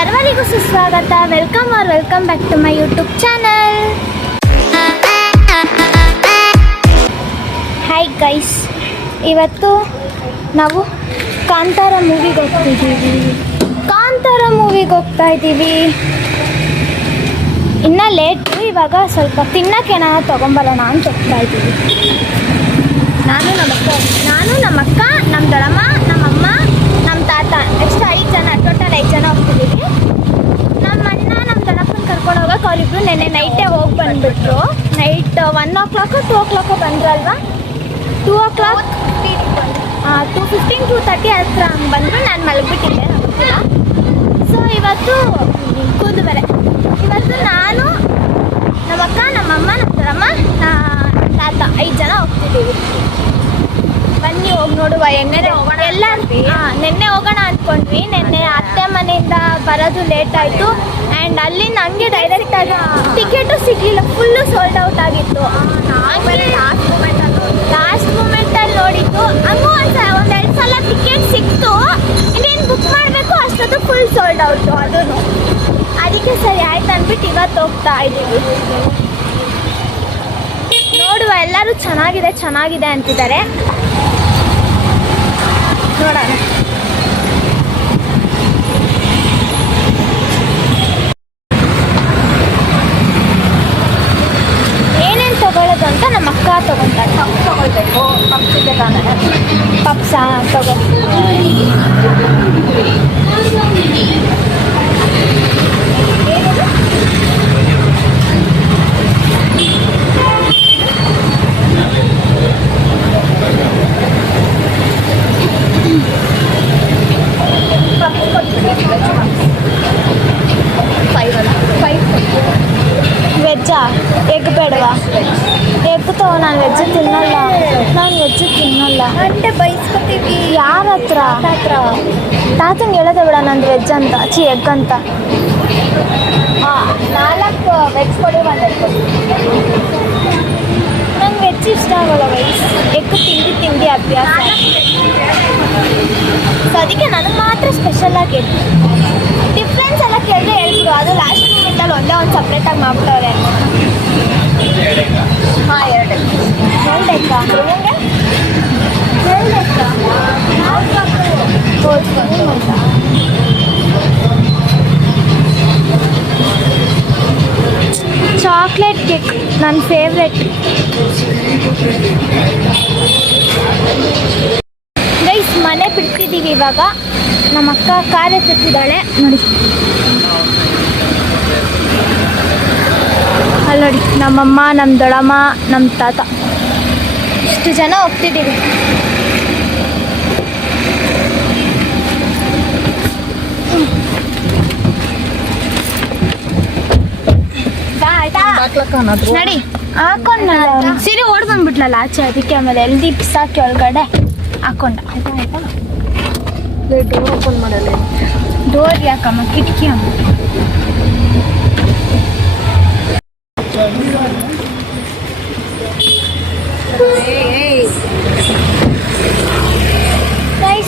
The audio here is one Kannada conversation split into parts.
ಸರ್ವರಿಗೂ ಸುಸ್ವಾಗತ. Welcome back to my YouTube channel. Hi guys, ಇವತ್ತು ನಾವು ಕಾಂತಾರ ಮೂವಿಗೆ ಹೋಗ್ತಾ ಇದ್ದೀವಿ. ಇನ್ನೂ ಲೇಟು, ಇವಾಗ ಸ್ವಲ್ಪ ತಿನ್ನೋಕೆ ಏನಾದ್ರು ತೊಗೊಂಬರೋಣ ಅಂತ ಹೋಗ್ತಾ ಇದ್ದೀವಿ. ನಾನು ನಮ್ಮ ಅಕ್ಕ, ನಮ್ಮ ದೊಡ್ಡಮ್ಮ, ನಮ್ಮಮ್ಮ, ನಮ್ಮ ತಾತ, ನೆಕ್ಸ್ಟ್ 5 ಜನ, ಟೋಟಲ್ 5 ಜನ ಹೋಗ್ತಿದ್ದೀವಿ. ನಮ್ಮ ಅಣ್ಣ ನಮ್ಮ ದೊಡ್ಡಪ್ಪನ ಕರ್ಕೊಂಡು ಹೋಗೋಕೆ ಅವರಿಬ್ರು ನೆನ್ನೆ ನೈಟೇ ಹೋಗಿ ಬಂದುಬಿಟ್ರು. ನೈಟ್ 1 o'clock 2 o'clock ಬಂದ್ರಲ್ವಾ, 2 o'clock 2:15 2:30 ಹತ್ರ ಹಂಗೆ ಬಂದರು. ನಾನು ಮಲಗಿಬಿಟ್ಟಿದ್ದೆ, ಗೊತ್ತಿಲ್ಲ. ಸೊ ಇವತ್ತು ಕೂದುಬೆರೆ. ಇವತ್ತು ನಾನು, ನಮ್ಮ ಅಕ್ಕ, ನಮ್ಮಮ್ಮ, ನಮ್ಮ ದೊಡ್ಡಮ್ಮ, ತಾತ 5 ಜನ ಹೋಗ್ತಿದ್ದೀವಿ. ಬನ್ನಿ ಹೋಗಿ ನೋಡುವ. ಎಲ್ಲ ನಿನ್ನೆ ಹೋಗೋಣ ಅಂದ್ಕೊಂಡ್ವಿ. ನಿನ್ನೆ ಅತ್ತೆ ಮನೆಯಿಂದ ಬರೋದು ಲೇಟ್ ಆಯಿತು. ಆ್ಯಂಡ್ ಅಲ್ಲಿಂದ ಹಂಗೆ ಡೈರೆಕ್ಟಾಗಿ ಟಿಕೆಟು ಸಿಗಲಿಲ್ಲ, ಫುಲ್ಲು ಸೋಲ್ಡ್ ಔಟ್ ಆಗಿತ್ತು. ಲಾಸ್ಟ್ ಮೂಮೆಂಟಲ್ಲಿ ನೋಡಿದ್ದು. ಹಂಗೂ ಒಂದೆರಡು ಸಲ ಟಿಕೆಟ್ ಸಿಕ್ತು, ಇನ್ನೇನು ಬುಕ್ ಮಾಡಬೇಕು ಅಷ್ಟೊತ್ತು ಫುಲ್ ಸೋಲ್ಡ್ ಔಟು. ಅದೂ ಅದಕ್ಕೆ ಸರಿ ಆಯ್ತು ಅಂದ್ಬಿಟ್ಟು ಇವತ್ತು ಹೋಗ್ತಾ ಇದ್ದೀವಿ. ನೋಡುವ, ಎಲ್ಲರೂ ಚೆನ್ನಾಗಿದೆ ಅಂತಿದ್ದಾರೆ. ನೋಡೋಣ. ಏನೇನು ತಗೊಳ್ಳೋದು ಅಂತ ನಮ್ಮ ಅಕ್ಕ ತಗೊಳ್ತಾರೆ. ತಗೊಳ್ಬೇಕು, ಪಪ್ಸಿಗೆ ತಾನೆ ಪಪ್ಸಾ ತಗೋ. ವೆಜ್ಜಾ? ಎಗ್ ಬೇಡವಾ? ಎಗ್ ತಗೋ. ನಾನು ವೆಜ್ ತಿನ್ನಲ್ಲ. ಗಂಟೆ ಬೈಸ್ಕೊತೀವಿ. ಯಾರ ಹತ್ರ? ತಾತಂಗೆ ಹೇಳೋದೇ ಬೇಡ ನಂದು ವೆಜ್ ಅಂತ, ಎಗ್ ಅಂತ. 4 ವೆಜ್ ಕೊಡಿ, 1 ಎಗ್ ಕೊಡಿ. ನಂಗೆ ವೆಜ್ ಇಷ್ಟ ಆಗೋಲ್ಲ ವೈಸ್. ಎಗ್ ತಿಂಡಿ ಅಭ್ಯಾಸ. ಸೊ ಅದಕ್ಕೆ ನನಗೆ ಮಾತ್ರ ಸ್ಪೆಷಲಾಗಿ ಡಿಫ್ರೆನ್ಸ್ ಎಲ್ಲ ಕೇಳಿದ್ರೆ ಹೇಳ್ಬಿಡು. ಅದು ಲಾಸ್ಟ್ ಮೂಮೆಂಟಲ್ಲಿ ಒಂದೇ ಒಂದು ಸಪ್ರೇಟಾಗಿ ಮಾಡ್ಬಿಟ್ಟವ್ರೆ. ಹಾಂ, 2 ಎಗ್ಗಾ? ನಿಮಗೆ 2 ಎಗ್ಗಾ? ಚಾಕ್ಲೇಟ್ ಕೇಕ್ ನನ್ನ ಫೇವ್ರೆಟ್. ಗೈಸ್, ಮನೆ ಬಿಡ್ತಿದ್ದೀವಿ ಇವಾಗ. ನಮ್ಮ ಅಕ್ಕ ಕಾರ್ ಎತ್ತಿದ್ದಾಳೆ ನೋಡಿ. ಅಲ್ಲಿ ನೋಡಿ, ನಮ್ಮಮ್ಮ, ನಮ್ಮ ದೊಡ್ಡಮ್ಮ, ನಮ್ಮ ತಾತ, ಇಷ್ಟು ಜನ ಹೋಗ್ತಿದ್ದೀವಿ. ನಡಿ ಹಾಕೊಂಡ ಸೀರೆ ಓಡ್ ಬಂದ್ಬಿಟ್ಲಲ್ಲ ಆಚೆ, ಅದಕ್ಕೆ. ಆಮೇಲೆ ಎಲ್ದಿ ಪಿಸಾಕಿ ಒಳಗಡೆ ಹಾಕೊಂಡ. ಡೋರ್ ಓಪನ್ ಮಾಡಲ್ಲ. ಡೋರ್ ಯಾಕಮ್ಮ, ಕಿಟಕಿ ಅಮ್ಮ.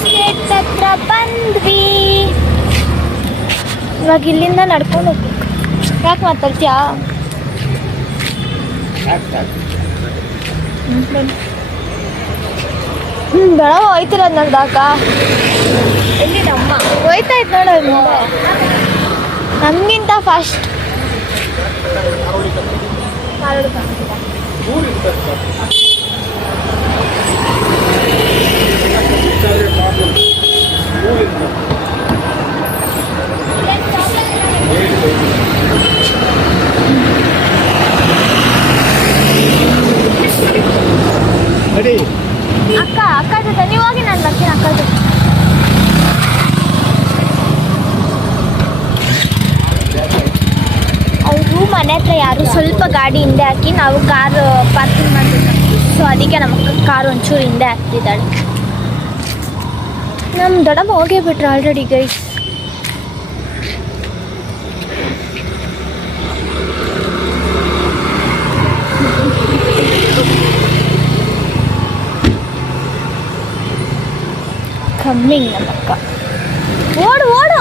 ಗೇಟ್ ಹತ್ರ ಬಂದ್ವಿ. ಇವಾಗ ಇಲ್ಲಿಂದ ನಡ್ಕೊಂಡು ಹೋಗ್ಬೇಕು. ಯಾಕೆ ಮಾತಾಡ್ತೀಯಾ? ಬೆಳ ಹೋಯ್ತಿರೋದು ನೋಡ್ದಾಕ. ಎಲ್ಲಿ ನಮ್ಮ ಹೋಯ್ತಾ ಇತ್ತು ನೋಡೋದು. ನಮಗಿಂತ ಫಾಸ್ಟ್. ಅಕ್ಕ ಜೊತೆ ನೀವು ಹೋಗಿ, ನಾನು ಬರ್ತೀನಿ ಅಕ್ಕ ಜೊತೆ. ಅವರು ಮನೆ ಹತ್ರ ಯಾರು ಸ್ವಲ್ಪ ಗಾಡಿ ಹಿಂದೆ ಹಾಕಿ ನಾವು ಕಾರ್ ಪಾರ್ಕಿಂಗ್ ಮಾಡಬೇಕು. ಸೊ ಅದಕ್ಕೆ ನಮ್ಮ ಕಾರ್ ಒಂಚೂರು ಹಿಂದೆ ಹಾಕ್ತಿದ್ದಾಳೆ. ನಮ್ಮ ದೊಡ್ಡಮ್ಮ ಹೋಗೇ ಬಿಟ್ರು ಆಲ್ರೆಡಿ ಗೈಸ್. ಕಮ್ಮಿಂಗ್ ನಮ್ಮ ಅಕ್ಕ. ಓಡು ಓಡು.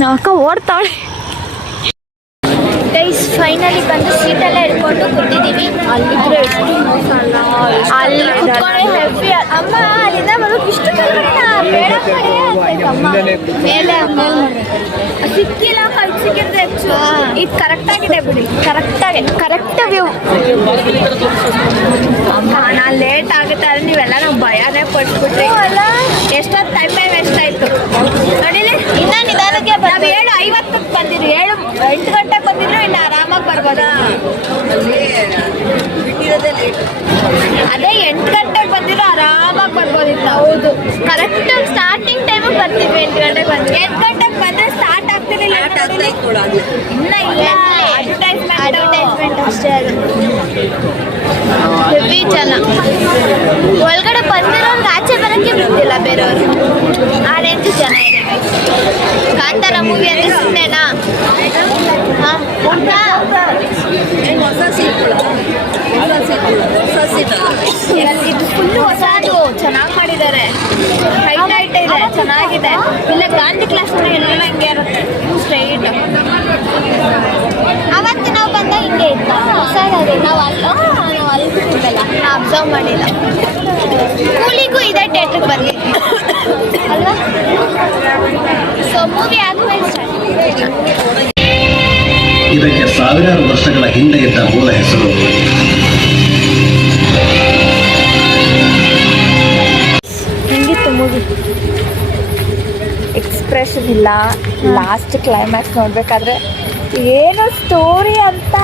ನಮ್ಮ ಅಕ್ಕ ಓಡ್ತಾಳೆ. ಗೈಸ್ ಫೈನಲಿ ಬಂದು ಸೀಟೆಲ್ಲ ಹಿಡ್ಕೊಂಡು ಕೂತಿದ್ದೀವಿ. ಅಲ್ಲಿದ್ರೆ ಎಷ್ಟು ಮೋಸ ಅಲ್ಲ, ಅಲ್ಲಿ ಕುತ್ಕೊಂಡೆ ಹೆವಿ. ಅಮ್ಮ ಅಲ್ಲಿಂದ ಬರೋಕೆ ಇಷ್ಟು ಬೇಡ ಕಡೆ ಅಮ್ಮ ಮೇಲೆ ಸಿಕ್ಕಿಲ್ಲ, ಕೈ ಸಿಕ್ಕಿದ್ರೆ ಹೆಚ್ಚು. ಇದು ಕರೆಕ್ಟಾಗಿದೆ ಬಿಡಿ, ಕರೆಕ್ಟ್ ವ್ಯೂ. ನಾನು ಲೇಟ್ ಆಗುತ್ತೆ ಆದರೆ ನೀವೆಲ್ಲ ನಾವು ಭಯನೇ ಪಡ್ಬಿಟ್ರಿ. ಎಷ್ಟೊತ್ತು ಟೈಮ್ ವೇಸ್ಟ್ ಆಯಿತು ನೋಡಿಲಿ. ಇನ್ನು ನಿಧಾನಕ್ಕೆ ನಾವು 7:50ಕ್ಕೆ ಬಂದಿದ್ವಿ, 8 ಗಂಟೆಗೆ ಬಂದಿದ್ರು ಇನ್ನು ಆರಾಮಾಗಿ ಬರ್ಬೋದಾ? ಅದೇ 8 ಗಂಟೆಗೆ ಬಂದಿದ್ರು ಆರಾಮಾಗಿ ಬರ್ಬೋದಿತ್ತು. ಹೌದು, ಕರೆಕ್ಟ್ ಸ್ಟಾರ್ಟಿಂಗ್ ಟೈಮಿಗೆ ಬರ್ತಿದ್ವಿ. 8 ಗಂಟೆಗೆ ಬಂದು 8 ಗಂಟೆಗೆ ಬಂದರೆ ಸ್ಟಾರ್ಟ್ ಆಗ್ತಿರಲಿಲ್ಲ. ಇನ್ನು ಇಲ್ಲ, ಅಡ್ವರ್ಟೈಸ್ಮೆಂಟ್ ಅಷ್ಟೇ. ಅದು ಹೆವಿ ಜನ ಒಳಗಡೆ ಬಂದಿರೋರ್ಗೆ ಆಚೆ ಬರೋಕ್ಕೆ ಬಿಡ್ತಿಲ್ಲ ಬೇರೆಯವರು. ಆ ರೇಂಜ್ ಜನ ಇದೆ. ಕಾಂತಾರ ಮೂವಿ ಅಂದರೆ ಸುಮ್ಮನೆನಾ? ಇದು ಫುಲ್ಲು ಹೊಸದು, ಚೆನ್ನಾಗಿ ಮಾಡಿದ್ದಾರೆ. ಹೈಟ್ ಇದೆ, ಚೆನ್ನಾಗಿದೆ. ಇಲ್ಲ ಗಾಂಧಿ ಕ್ಲಾಸ್ ಎಲ್ಲ ಹಿಂಗೆ ಇರುತ್ತೆ, ಸ್ಟ್ರೈಟ್. ಅವತ್ತು ನಾವು ಬಂದ ಹಿಂಗೆ ಇತ್ತು ಹೊಸದಾಗಿ. ನಾವು ಅಲ್ಲಿಲ್ಲ, ನಾವು ಅಬ್ಸರ್ವ್ ಮಾಡಿಲ್ಲ. ಸ್ಕೂಲಿಗೂ ಇದೇ ಥಿಯೇಟ್ರಿಗೆ ಬಂದಿದ್ವಿ ಅಲ್ವಾ? ಸೊ ಮೂವಿ ಆದ್ಮೇಲೆ ಸ್ಟಾರ್ಟ್. ಇದಕ್ಕೆ ಸಾವಿರಾರು ವರ್ಷಗಳ ಹಿಂದೆ ಇದ್ದ ಮೂಲ ಹೆಸರು. ಹೆಂಗಿತ್ತು ಮೂವಿ? ಎಕ್ಸ್ಪ್ರೆಷನ್ ಇಲ್ಲ. ಲಾಸ್ಟ್ ಕ್ಲೈಮ್ಯಾಕ್ಸ್ ನೋಡ್ಬೇಕಾದ್ರೆ ಏನೋ ಸ್ಟೋರಿ ಅಂತ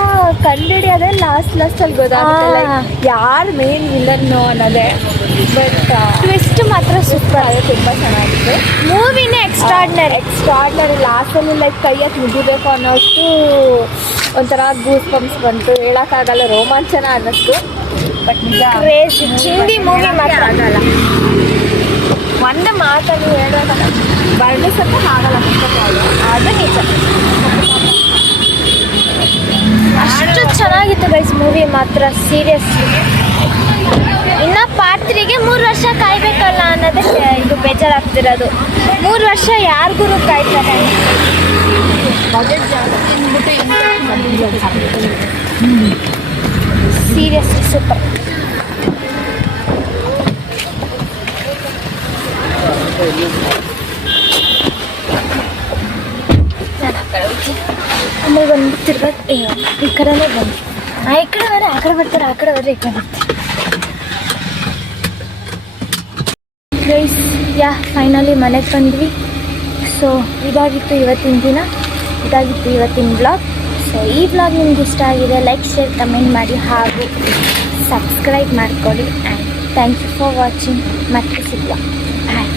ಕಂಡುಹಿಡಿಯೋದೇ ಲಾಸ್ಟಲ್ಲಿ ಗೊತ್ತಾಗುತ್ತೆ. ಯಾರು ಮೇನ್ ವಿಲನ್ನು ಅನ್ನೋದೇ. ಬಟ್ ಟ್ವಿಸ್ಟ್ ಮಾತ್ರ ಸೂಪರ್. ಅದು ತುಂಬ ಚೆನ್ನಾಗಿತ್ತು. ಮೂವಿನೇ ಎಕ್ಸ್ಟ್ರಾರ್ಡಿನರಿ. ಲಾಸ್ಟಲ್ಲಿ ಲೈಕ್ ಕೈಯಕ್ಕೆ ಮುಗಿಬೇಕು ಅನ್ನೋಷ್ಟು ಒಂಥರ ಗೂಸ್ ಬಂಪ್ಸ್ ಬಂತು. ಹೇಳೋಕ್ಕಾಗಲ್ಲ, ರೋಮಾಂಚನ ಅನ್ನಿಸ್ತು. ಬಟ್ ನಿಜ ಕ್ರೇಜಿ ಹಿಂದಿ ಮೂವಿ ಮಾತ್ರ ಆಗಲ್ಲ. ಒಂದು ಮಾತನ್ನು ಹೇಳೋದಲ್ಲ, ವರ್ಣಿಸೋಕ್ಕೆ ಆಗಲ್ಲ. ಅದು ನಿಜ. ಅಷ್ಟು ಚೆನ್ನಾಗಿತ್ತು ಗೈಸ್ ಮೂವಿ ಮಾತ್ರ, ಸೀರಿಯಸ್ಲಿ. ಇನ್ನು ಪಾರ್ಟ್ 3ಗೆ 3 ವರ್ಷ ಕಾಯ್ಬೇಕಲ್ಲ ಅನ್ನೋದಕ್ಕೆ ಇದು ಬೇಜಾರಾಗ್ತಿರೋದು. 3 ವರ್ಷ ಯಾರಿಗೂ ಕಾಯ್ತಾರೆ. Seriously super. ಆಮೇಲೆ ಬಂದು ತಿರ್ಗಾ ಈ ಕಡೆನೇ ಬಂದು ಈ ಕಡೆ ಬರ, ಆ ಕಡೆ ಬರ್ತಾರೆ, ಆ ಕಡೆ ಬರ್ರೆ, ಈ ಕಡೆ ಬರ್ತಾರೆ. ಗೈಸ್ ಫೈನಲಿ ಮನೆಗೆ ಬಂದ್ವಿ. ಸೊ ಇದಾಗಿತ್ತು ಇವತ್ತಿನ ದಿನ, ಇದಾಗಿತ್ತು ಇವತ್ತಿನ ವ್ಲಾಗ್. ಸೊ ಈ ವ್ಲಾಗ್ ನಿಮ್ಗೆ ಇಷ್ಟ ಆಗಿದೆ, ಲೈಕ್, ಶೇರ್, ಕಮೆಂಟ್ ಮಾಡಿ ಹಾಗೂ ಸಬ್ಸ್ಕ್ರೈಬ್ ಮಾಡಿಕೊಡಿ. And thank you for watching. ಮತ್ತೆ ಸಿಗುವ. ಬಾಯ್.